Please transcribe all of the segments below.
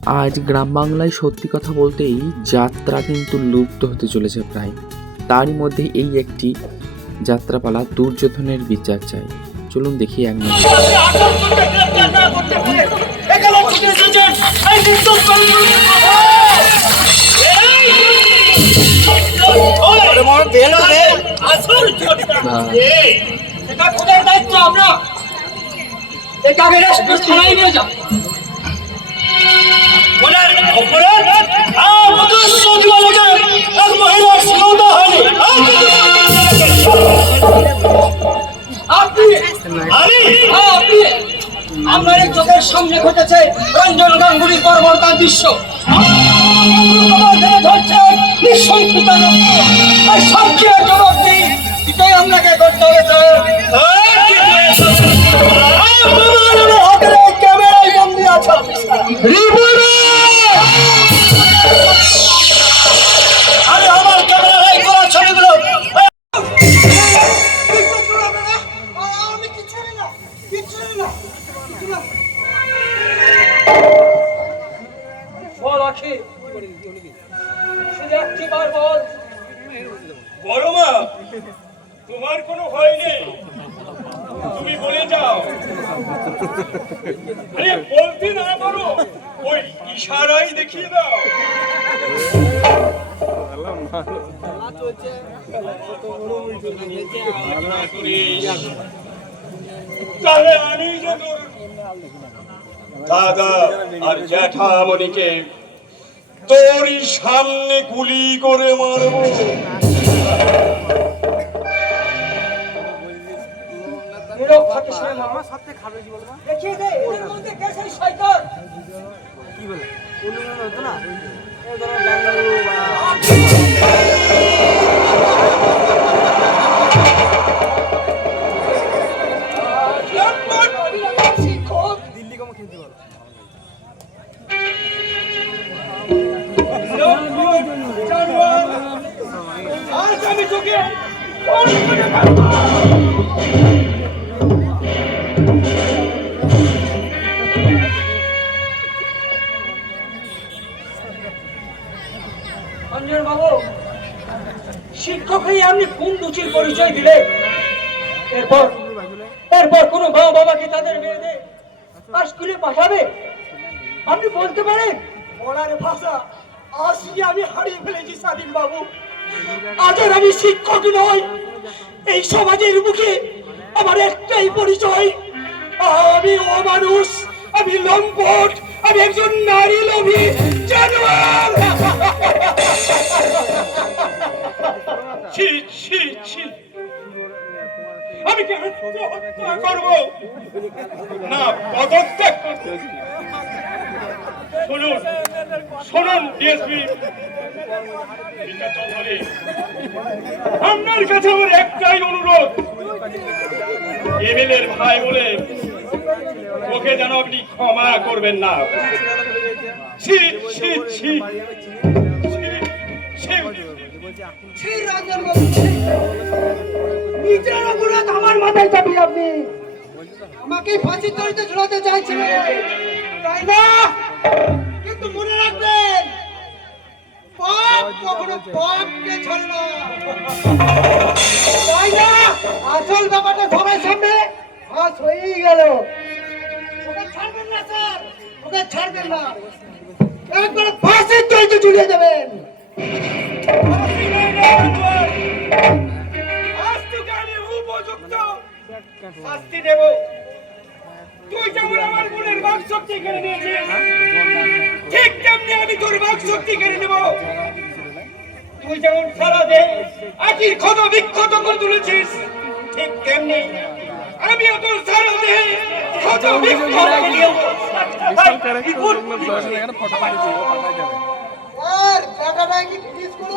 আজ গ্রাম বাংলায় সত্যি কথা বলতেই যাত্রা কিন্তু লুপ্ত হতে চলেছে প্রায়। তারই মধ্যে এই একটি যাত্রাপালা দুর্যোধনের বিচার চাই চলুন দেখি এক নজরে। আমার এই চোখের সামনে ঘটেছে রঞ্জন গাঙ্গুলি বর্বরতার দৃশ্য। ধরছে নিঃসংকৃত সবচেয়ে জবাব দিই এটাই আপনাকে করতে হবে বড় মা তোমার কোনো ভয় নেই। তুমি বলে যাও। আরে, বলতে না পারো, ওই ইশারাই দেখিয়ে দাও। তাহলে দাদা আর জ্যাঠামণিকে তোরই সামনে গুলি করে মারবো। নীরব বলে? অন্য হতো দেখিয়ে কোন রুচির পরিচয় দিলে এরপর এরপর কোনো মা বাবাকে তাদের মেয়েদের আর স্কুলে পাঠাবে? আপনি বলতে পারেন? ভাষা আজকে আমি হারিয়ে ফেলেছি স্বাধীন বাবু। আজ আর আমি শিক্ষক নই। এই সমাজের মুখে আমার একটাই পরিচয়। আমি অমানুষ, আমি লম্পট, আমি একজন নারী লোভী আমি কেন আত্মহত্যা করব? না, পদত্যাগ করব শুনুন শুনুন ডিএসপি আপনার কাছে আমার একটাই অনুরোধ। এমএলএর ভাই বলে, ওকে যেন আপনি ক্ষমা করবেন না। ছি ছি ছি। নিজের অপরাধ আমার মাথায় চাপিয়ে আপনি। আমাকে ফাঁসি তরিতে ঝুলাতে চাইছিলেন। তাই না? কিন্তু মনে রাখবেন, পাপ কখনো পাপকে ছাড়ে না। তাই না? আসল ব্যাপারটা সবার সামনে ফাঁস হয়েই গেল। ওকে ছাড়বেন না, স্যার। ওকে ছাড়বেন না। একবার ফাঁসির তরিতে ঝুলিয়ে দেবেন। শাস্তি দেব। তুই যেমন আমার মনের বাক শক্তি কেড়ে নিয়েছিস ঠিক তেমনি আমি তোর বাক শক্তি কেড়ে নেব। তুই যেমন সারা দে আখির ক্ষত বিক্ষত করে তুলেছিস ঠিক তেমনি আমিও তোর সারা দে ক্ষত বিক্ষত করে দেব। আর টাকাটা কি ফিনিশ করব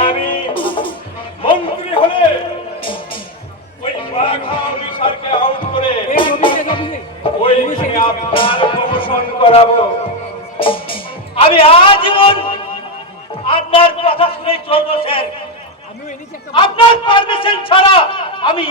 আমি মন্ত্রী হলে ওই আপনার প্রমোশন করাবো আমি আজীবন আপনার কথা শুনে চলবো স্যার আপনার পারমিশন ছাড়া আমি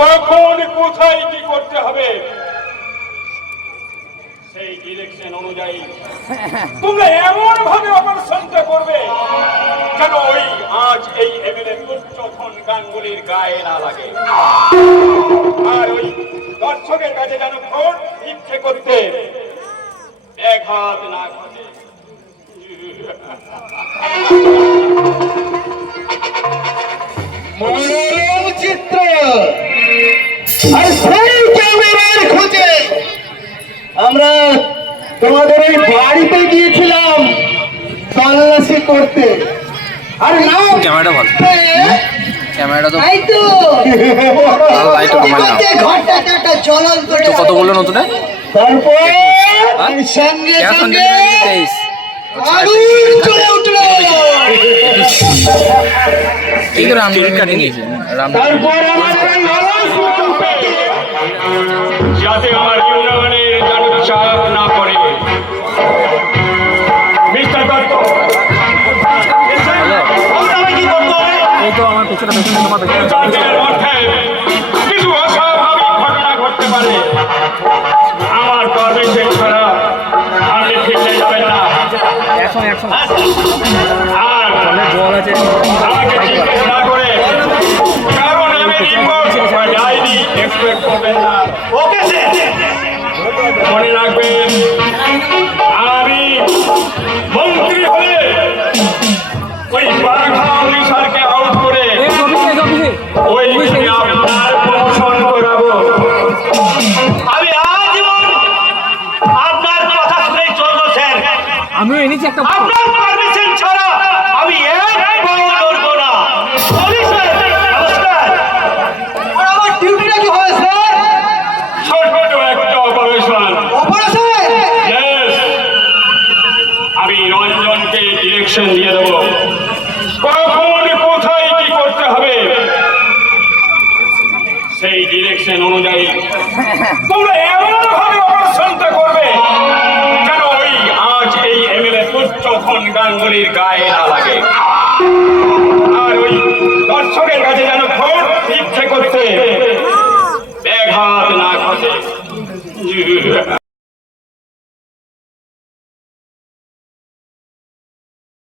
কখন, কোথায়, কি করতে হবে? সেই ডিরেকশন অনুযায়ী তোমরা এমন ভাবে অপারেশনটা করবে যেন ওই আজ এই এমএলএ দুর্যোধন গাঙ্গুলির গায়ে না লাগে। আর ওই দর্শকের কাছে যেন ভোট ইচ্ছে করতে ব্যাঘাত না ঘটে। মনোরম চিত্র। খোঁজে আমরা তোমাদের ওই বাড়িতে গিয়েছিলাম তল্লাশি করতে। আর না ক্যামেরাটা ভালো ক্যামেরাটা তো তাই তো। লাইটটা কমাই না। ঘরটাতে একটা জ্বলন্ত তো কত বলল নতুনে? তারপর হ্যাঁ? সঙ্গে সঙ্গে আগুন জ্বলে উঠল। এই তো তারপর যাতে আমার ইউনিয়নের যেন চাপ না পড়ে। কিছু অস্বাভাবিক ঘটনা ঘটতে পারে। আমার পারমিশন ছাড়া আপনি ফিরতে যাবেন না। আর আমাকে এক্সপেক্ট করবেন না ওকে মনে রাখবেন আমি মন্ত্রী হলে ওই বাঘা অফিসারকে আউট করে। ওই আপনার প্রমোশন করাবো। আমি আজীবন আপনার কথা শুনে চলবো স্যার। আমিও এনেছি একটা আপনার পারমিশন ছাড়া আমি এক পাও নড়বো না পুলিশের নমস্কার আর আমার ডিউটিটা কি হবে স্যার ছোট একটা অপারেশন অপারেশন Yes! আমি রঞ্জনকে ডিরেকশন দিয়ে দেব। কখন, কোথায়, কি করতে হবে? সেই ডিরেকশন অনুযায়ী তোমরা এমন ভাবে অপারেশনটা করবে যেন ওই আজ এই এমএলএ দুর্যোধন গাঙ্গুলির গায়ে না লাগে। আর ওই দর্শকের কাছে যেন ভোট ইচ্ছে করতে ব্যাঘাত না ঘটে।